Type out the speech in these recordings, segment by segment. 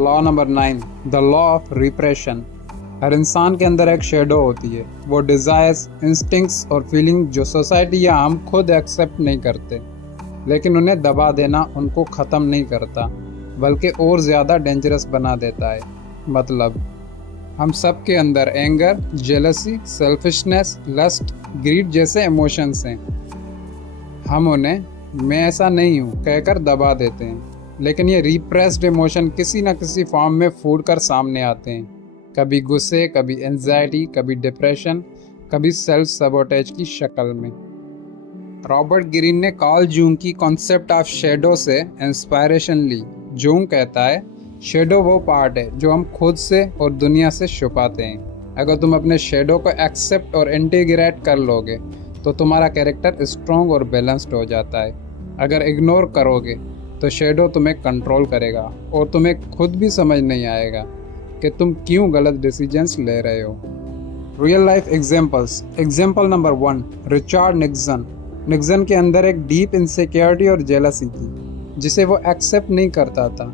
Law number 9, the law of repression. हर इंसान के अंदर एक शेडो होती है, वो डिज़ायर्स, इंस्टिंक्ट्स और फीलिंग जो सोसाइटी या हम खुद एक्सेप्ट नहीं करते, लेकिन उन्हें दबा देना उनको ख़त्म नहीं करता बल्कि और ज़्यादा डेंजरस बना देता है। मतलब हम सब के अंदर anger, jealousy, selfishness, lust, greed जैसे इमोशंस हैं। हम उन्हें मैं ऐसा नहीं हूँ कहकर दबा देते हैं, लेकिन ये रिप्रेस्ड इमोशन किसी न किसी फॉर्म में फूट कर सामने आते हैं। कभी गुस्से, कभी एंजाइटी, कभी डिप्रेशन, कभी सेल्फ सबोटेज की शक्ल में। रॉबर्ट ग्रीन ने कार्ल जूंग की कॉन्सेप्ट ऑफ शेडो से इंस्पायरेशन ली। जूंग कहता है, शेडो वो पार्ट है जो हम खुद से और दुनिया से छुपाते हैं। अगर तुम अपने शेडो को एक्सेप्ट और इंटीग्रेट कर लोगे तो तुम्हारा कैरेक्टर स्ट्रॉन्ग और बैलेंस्ड हो जाता है। अगर इग्नोर करोगे तो शेडो तुम्हें कंट्रोल करेगा और तुम्हें खुद भी समझ नहीं आएगा कि तुम क्यों गलत डिसीजंस ले रहे हो। Real life examples. Example number 1, Richard Nixon. Nixon के अंदर एक डीप इनसिक्योरिटी और जेलसी थी जिसे वो एक्सेप्ट नहीं करता था।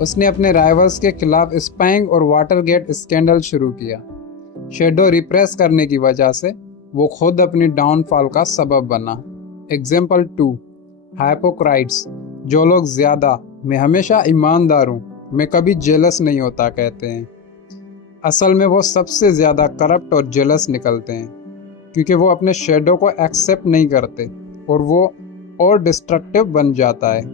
उसने अपने राइवल्स के खिलाफ स्पाइंग और वाटरगेट स्कैंडल शुरू किया। शेडो रिप्रेस करने की वजह से वो खुद अपनी डाउनफॉल का सबब बना। Example 2, hypocrites. जो लोग ज़्यादा मैं हमेशा ईमानदार हूँ, मैं कभी जेलस नहीं होता कहते हैं, असल में वो सबसे ज़्यादा करप्ट और जेलस निकलते हैं, क्योंकि वो अपने शेडो को एक्सेप्ट नहीं करते और वो और डिस्ट्रक्टिव बन जाता है।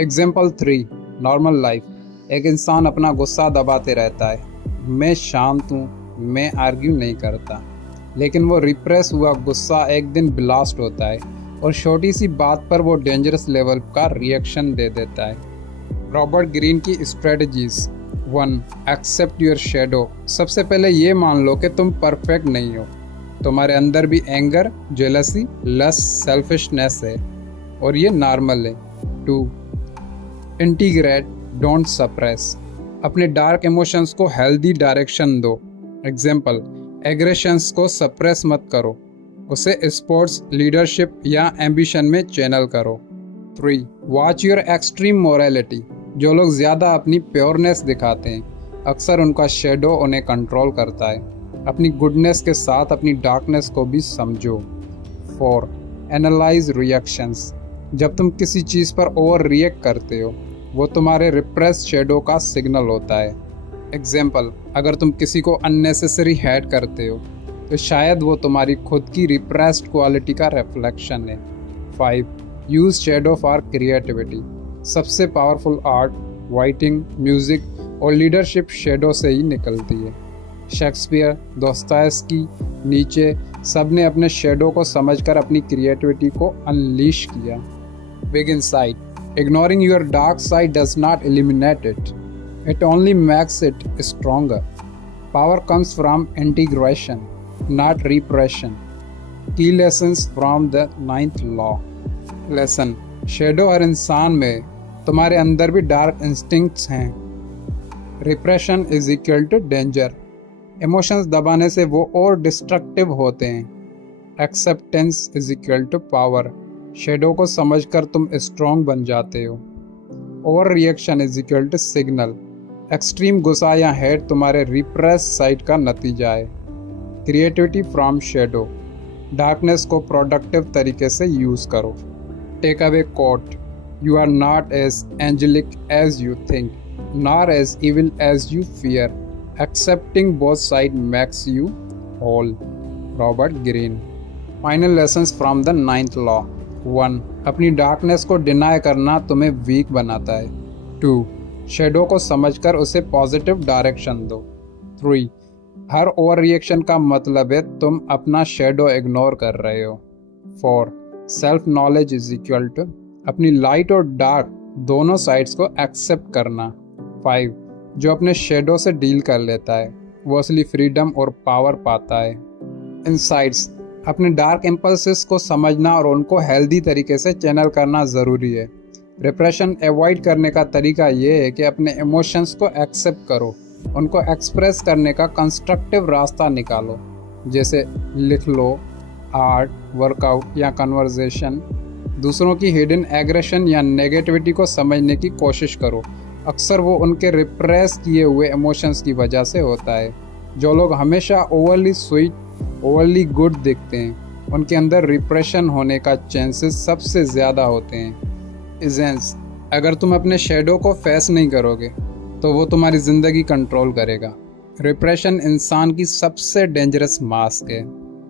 Example 3, normal life. एक इंसान अपना गुस्सा दबाते रहता है, मैं शांत हूँ, मैं आर्ग्यू नहीं करता, लेकिन वो रिप्रेस हुआ गुस्सा एक दिन ब्लास्ट होता है और छोटी सी बात पर वो डेंजरस लेवल का रिएक्शन दे देता है। रॉबर्ट ग्रीन की स्ट्रेटजीज। 1, accept your shadow. सबसे पहले ये मान लो कि तुम परफेक्ट नहीं हो, तुम्हारे अंदर भी एंगर, जेलसी, लस्ट, सेल्फिशनेस है और ये नॉर्मल है। 2, इंटीग्रेट, डोंट सप्रेस। अपने डार्क इमोशंस को हेल्दी डायरेक्शन दो। एग्जाम्पल, एग्रेशंस को सप्रेस मत करो, उसे स्पोर्ट्स, लीडरशिप या एम्बिशन में चैनल करो। 3, वॉच योर एक्सट्रीम मोरालिटी। जो लोग ज़्यादा अपनी प्योरनेस दिखाते हैं, अक्सर उनका शेडो उन्हें कंट्रोल करता है। अपनी गुडनेस के साथ अपनी डार्कनेस को भी समझो। 4, एनालाइज रिएक्शंस। जब तुम किसी चीज़ पर ओवर रिएक्ट करते हो, वो तुम्हारे रिप्रेस शेडो का सिग्नल होता है। एग्जाम्पल, अगर तुम किसी को अननेसेसरी हेट करते हो तो शायद वो तुम्हारी खुद की रिप्रेस्ड क्वालिटी का रिफ्लेक्शन है। 5, यूज़ शेडो फॉर क्रिएटिविटी। सबसे पावरफुल आर्ट, राइटिंग, म्यूज़िक और लीडरशिप शेडो से ही निकलती है। शेक्सपियर, दोस्तायस्की, नीचे, सब ने अपने शेडो को समझकर अपनी क्रिएटिविटी को अनलीश किया। Big insight. Ignoring your dark side does not eliminate it, it only makes it stronger. Power comes from integration, not repression. Key lessons from the 9th law. Lesson: shadow हर इंसान में, तुम्हारे अंदर भी dark instincts हैं। Repression is equal to danger. Emotions दबाने से वो और डिस्ट्रक्टिव होते हैं। Acceptance is equal to power. Shadow को समझकर तुम स्ट्रॉन्ग बन जाते हो। Over reaction is equal to signal. Extreme गुस्सा या हेट तुम्हारे रिप्रेस साइड का नतीजा है। Creativity from shadow. डार्कनेस को प्रोडक्टिव तरीके से यूज़ करो। Take away quote, you are not as angelic as you think, nor as evil as you fear, accepting both side makes you whole. Robert Greene. Final lessons from the 9th law. 1, अपनी darkness को deny करना तुम्हें week बनाता है। 2, shadow को समझकर उसे positive direction दो। 3, हर ओवर रिएक्शन का मतलब है तुम अपना शेडो इग्नोर कर रहे हो। 4, self knowledge is equal to अपनी लाइट और डार्क दोनों साइड्स को एक्सेप्ट करना। 5, जो अपने शेडो से डील कर लेता है वो असली फ्रीडम और पावर पाता है। इनसाइट्स। अपने डार्क इम्पल्सेस को समझना और उनको हेल्दी तरीके से चैनल करना ज़रूरी है। रिप्रेशन अवॉइड करने का तरीका ये है कि अपने इमोशंस को एक्सेप्ट करो, उनको एक्सप्रेस करने का कंस्ट्रक्टिव रास्ता निकालो, जैसे लिख लो, आर्ट, वर्कआउट या कन्वर्सेशन। दूसरों की हिडन एग्रेशन या नेगेटिविटी को समझने की कोशिश करो अक्सर वो उनके रिप्रेस किए हुए इमोशंस की वजह से होता है। जो लोग हमेशा ओवरली स्वीट, ओवरली गुड दिखते हैं, उनके अंदर रिप्रेशन होने का चांसेस सबसे ज़्यादा होते हैं। इजेंस, अगर तुम अपने शेडो को फेस नहीं करोगे तो वो तुम्हारी ज़िंदगी कंट्रोल करेगा। रिप्रेशन इंसान की सबसे डेंजरस मास्क है।